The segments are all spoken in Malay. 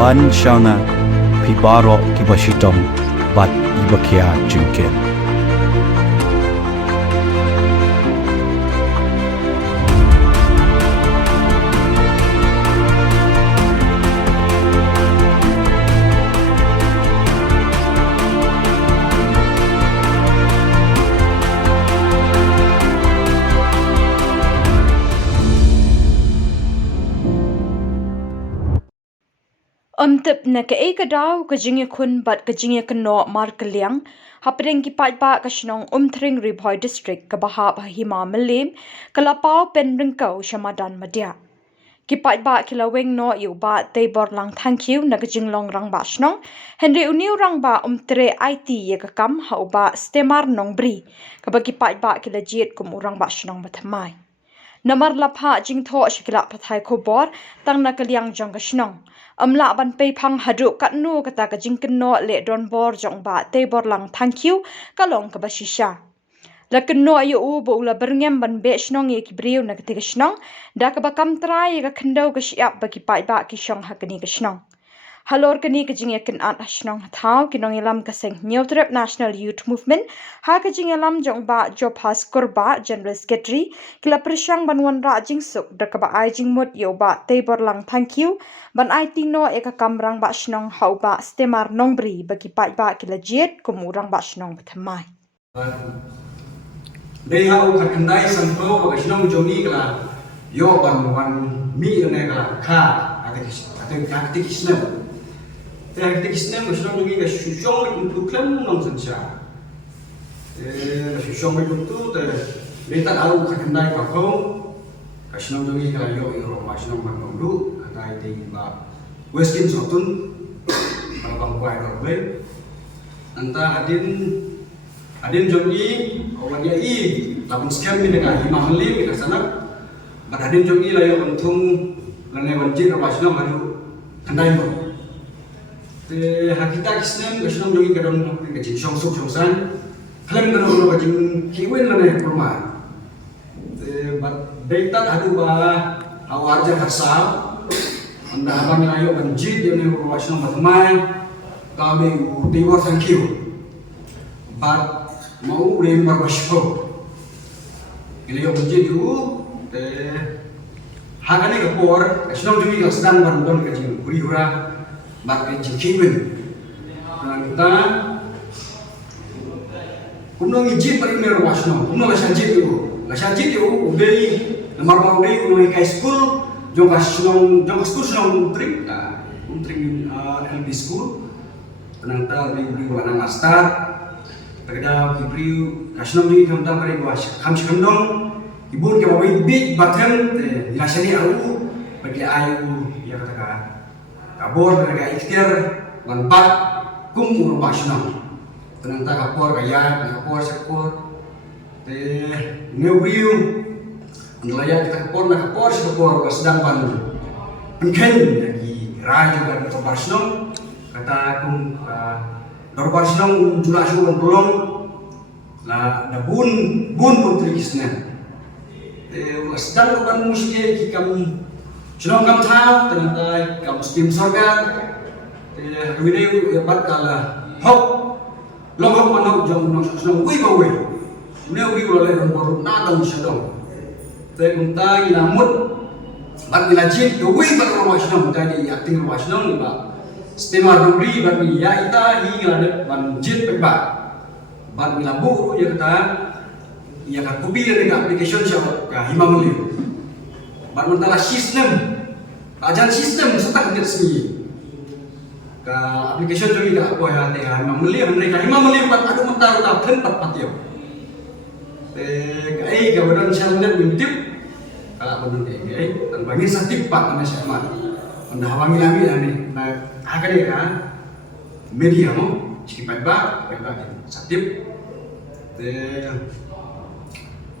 wan shanga pibaro kibashitong bat ibakia jinken. Tip na ka ka daw ka jingi kun bat ka jingi ka no mar ka liang hapring ki pai pa ka shnong tring ribhoi district ka baha hima malim ka lapau pen ring kau shamadan madia ki pai ba ki laweng no yu ba te bor lang thank you na ka jinglong rang ba shnong henry uniu rang ba tre it ye ka kam hau ba stemar nong bri ka ba ki pai ba ki la jiet kum urang ba shnong bathamai namar lapha jingtho shikila pathai ko bor tang na kaliang jong ka shnong amla ban pe phang hadu kat nu kata ka jingkin no le don bor jong ba te bor lang thank you kalong ka bashisha lakin no ayu u bo la berngem ban be shnong ye ki briu na ka shnong da ka ba kam trai ka khndau ka shiap ba ki pai ba ki shong hakani ka shnong halor kani ka jing yakin at shnong thau ki nong ilam ka seng neutrep national youth movement ha ka jing ilam jong ba job has kurba general secretary kila prishang banwan ra jing suk da ka ba ai jing mot yo ba te bor lang thank you ban ai ti no eka kamrang ba shnong hau ba stemar nongbri ba ki pai ba kila jet kumurang ba shnong bathamai đây hậu khát khăn sân khấu và cái nông trồng đi là yo bằng bằng mi này là kha cái tích snem cái tích snem cái nông trồng đi cái shushong cái tu klan nông dân cha cái shushong cái tu thì để ta hậu khát khăn và không cái nông trồng đi là yo yo mà nông bằng nông lúa cái thì mà Westin Sotun bằng quài rồi bên anh ta adin jongi awan ya i lamun scam ni dengan himah lim kita sana bad adin jongi la yo untung lane wanjir rapasna maru kandai mo te hakita kisnem kisnem jongi kadon ke jin song suk songsan khalem kadon lo jin kiwen lane kurma te bad deitat adu ba awarja hasab anda abang la yo wanjir yo ne rapasna matmai kami tiwar thank you but mau udah berbahasa, ini yang menjadi hanya kapor, senang juga kalau sedang berundang kerja hura-hura, bagai jengkiwen, dan kita kumno ngijin paling berbahasa, kumno lasanjit itu, udah nomor udah kumno high school, jong school senang untring LP school, penanta lebih warna master. Kada kipriu kasnom ni kamta pare gua kam shikandong ibun ke babai big batran ilasani au bagi ayu ya kata kabor berga ikhtiar lan bat kum urubashna tenanta kapor gaya kapor sekor te neubriu ngelaya kita kapor sekor sedang ban mungkin lagi raju dan kapasnom kata kum Dorbar senang jula syukur belum, lah ada bun putri kisna. Sedang korban musiknya kamu senang kamu tahu ternyata kamu skim sorga. Ini dapat kalah hok, long hok mana jam senang wih bawa. Ini wih boleh dorbar nada musyadong. Tapi namut, bagi lajit wih baru rumah senang tadi akting rumah senang ni pak. Stemar nongri bagi ya ita hingga ban jit pemba ban milabu ya kata ya kan kubi dengan application siapa ka himamuli ban mentala sistem ajan sistem setak dia sendiri ka application juga apa ya teh himamuli mereka himamuli bat ada mentar ta tempat patio ka badan channel mintip kala badan dan bagi satip pat nama siapa anda hawangi lami ani agar ya media mo cikipat ba satip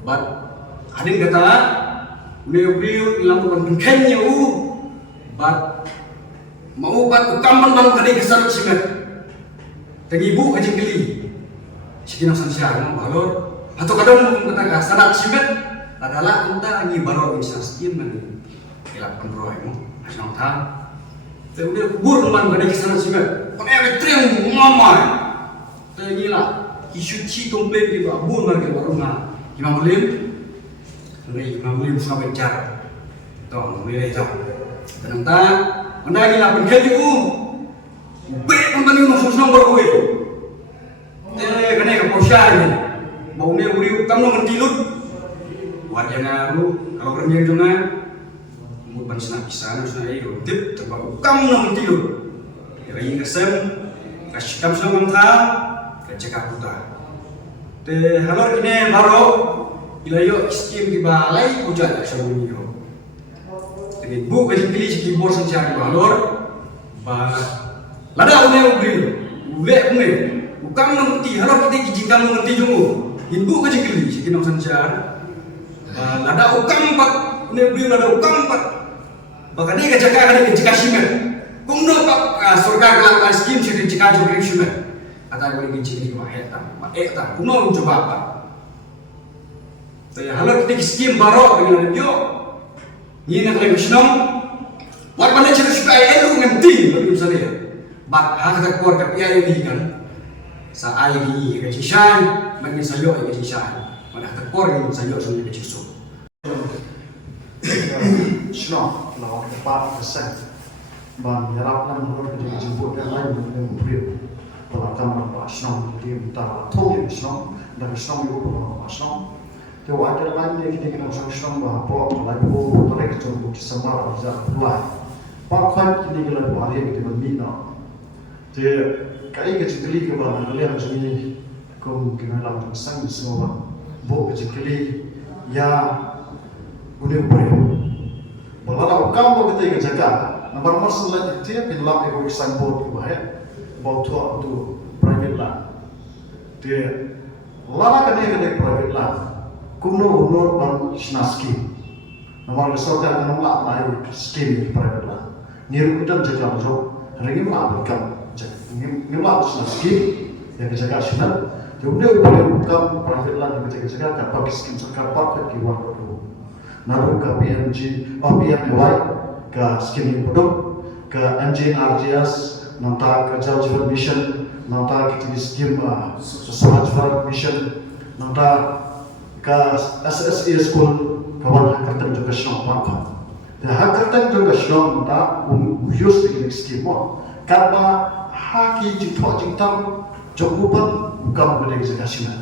but adin kata beliau ilang pengkenya but mau bat ukaman bang kade kesar simet tengibu kajing geli sikinang sansia nang balor atau kadang kata sadat simet adalah enta ngi balor insaskin man ilak penroy mo asang ta Udah kubur teman pada kisah singa. Kau ni tren mama. Tadi lah isu ci komplain di babun lagi baru na. Imam Muslim, ni Imam Muslim suka bicara. Tahu mulai tahu. Tenang tak? Anda lagi nak pergi tu. Baik company masuk nombor gue. Kena ke posya ni. Bau ni uri kamu nak tilut. Wajahnya lu kalau kerja cuma bukan senang pisah, senang itu tip terbawa kamu nak tidur. Kira kesem, kasih kamu senang mentah, kecekap putar. Te halor ini baru ilayo skim di balai hujan sebelum itu. Jadi bu kerja pilih si keyboard sencari balor, lada unai ubri, ubek unai. Bukan mengerti, halor kita kijing kamu mengerti jemu. Ibu kerja pilih si kinong sencari. Lada ukam empat, unai ubri lada ukam empat. Baka ni kejaga kali kejaga simen. Kung no pak surga kelak skim sih kejaga juga simen. Kata boleh kejaga ni maheta. Kung no coba apa? Saya halau kita skim baru dengan dia. Ni nak lagi senang. War mana cerita supaya elu ngerti bagi misalnya. Bak hak tak kuat tapi ayah ni kan. Sa ayah ni kejaga, bagi saya kejaga. Mana tak kuat ni saya sendiri kejaga. Senang lawan kepat kesan ban yarapkan menurut kerja jemput dan lain dengan beliau pelakon apa senang dia minta tolong senang dan senang juga apa senang tu ada lain yang kita kena senang bahawa lain pun mereka jemput semua bisa keluar pakaian kita kena buat yang kita minta dia kai kerja kali ke mana dia macam ni kau kena lawan sang semua buat kerja kali ya boleh Walau kamu kita jaga, nomor masalah itu bin lam ego isan board itu bawa tua itu private land. Dia lama kena private land, kumno honor ban scheme. Nomor kesokan nomor lain scheme private land. Niru kita jaga macam hari ini melakukan, ini melakukan scheme yang jaga sinar. Jadi boleh bukan private land yang jaga kapal scheme serkar pakai kiwan itu. Naruh ke PMG, PMY, ke Skin Produk, ke NGRGS, nanti ke Jal Jeevan Mission, nanti ke skim Swachh Bharat Mission, nanti ke SSE School, kawan hakatan juga senang pakai. Dan hakatan juga senang nanti use dengan skim mo. Karena haki jituah jintam cukupan bukan berdaya jaga sinar.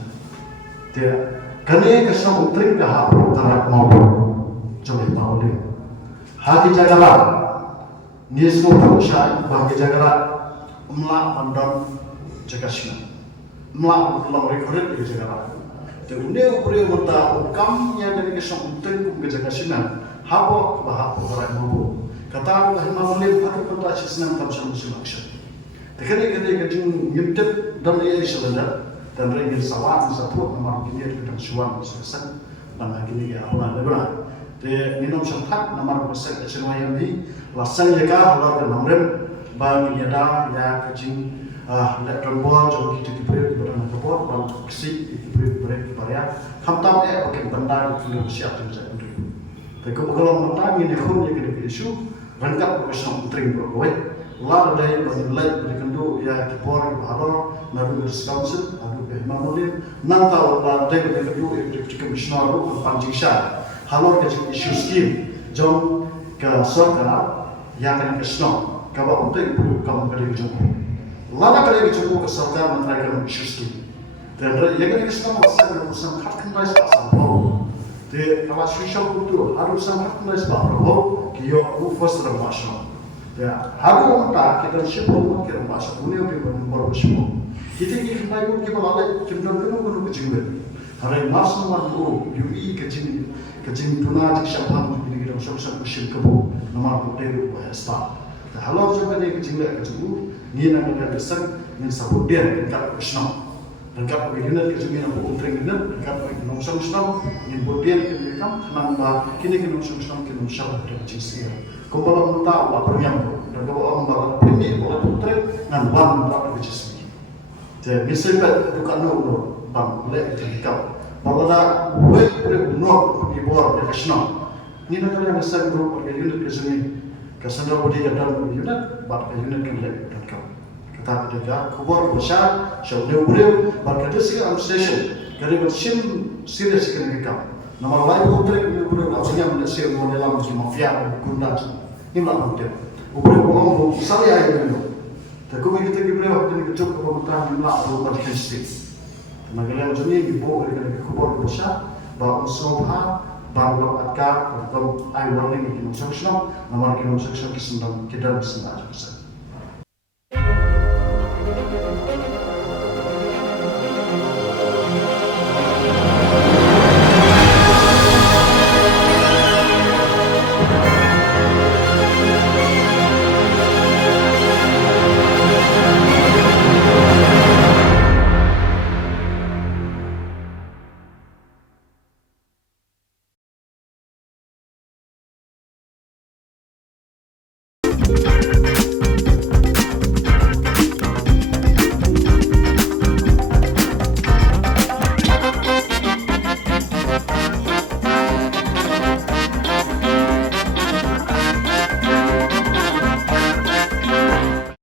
Dia kene kesam utring ke hak tarak maupun Jomel tahu dia. Hati jagalah. Ni semua berusaha bagi jagalah. Melak pandang jaga sinar. Melak dalam rekoran dia jagalah. Dan unia upaya mata ukamnya dari kesam utring ke jaga sinar. Habo bahap orang mampu. Kata Allah Muslim aku pun tak senang tak sama action. Teknik kejing nyimtep dan ia sebenarnya dan ringin sawat satu nama kini kita suan selesai dan kini ya Allah lebar. Te minum syampat nama besar kecewaan ini lasan jika Allah dan nomor bagi ada ya kecing elektronik jauh kita diberi kepada nakabot dan kesik diberi kepada hamtam pakai benda itu siap terjadi. Tapi kalau mentang ini pun yang kita isu rangkap bersama tering berkait. Allah ada menilai berkendu ya kipor bahalo nabi council adu behmamulim nantau Allah ada berkendu executive commissioner panjisha halor ke isu skim jom ke sarkar yang akan kesno kaba untuk ibu kamu kali jumpa lama kali jumpa ke sarkar menteri isu skim dan yang kali kesno masa berusaha harkan rais pasal bau de kalau social kultur harus harkan rais bau kio ufas ramasho ya harus kita sibuk kita masuk dunia baru sibuk kita ini kita malah kita kena kejingan hari masuk malu UI kejing tuna di syampan di dalam syampan musim kebu nama hotel bahasa halau juga dia kejing ni nak besar ni sabut dia dekat Islam dekat begini kejing yang bukan ini dekat nongsom Islam ni buat dia kejam nambah kini nongsom kini syabab dan jinsia kembali mentah Allah bernyam dan kalau orang ini boleh putri dan bang tak berjismi jadi misalnya bukan nol bang boleh terdekat Bagaimana buat beri unok di bawah dari Krishna. Ini nak yang besar grup organisasi kerja Kasandar budi kadang unit, bat ke unit kan lek dan kau. Kita kerja kubur besar, show new beliau, bat kerja sih am station, kerja bersim serius kan kita. Nama lain putri beliau, awalnya menasih modelam si mafia gunda, ini lah putri. Beliau ngomong saya yang beliau. Tapi kita beliau kita cukup kebutuhan lah bukan krisis. Magalang juni ibu kerja kubur besar, bawa usaha baru agar atau air warning di construction, nama construction kisah kita bisa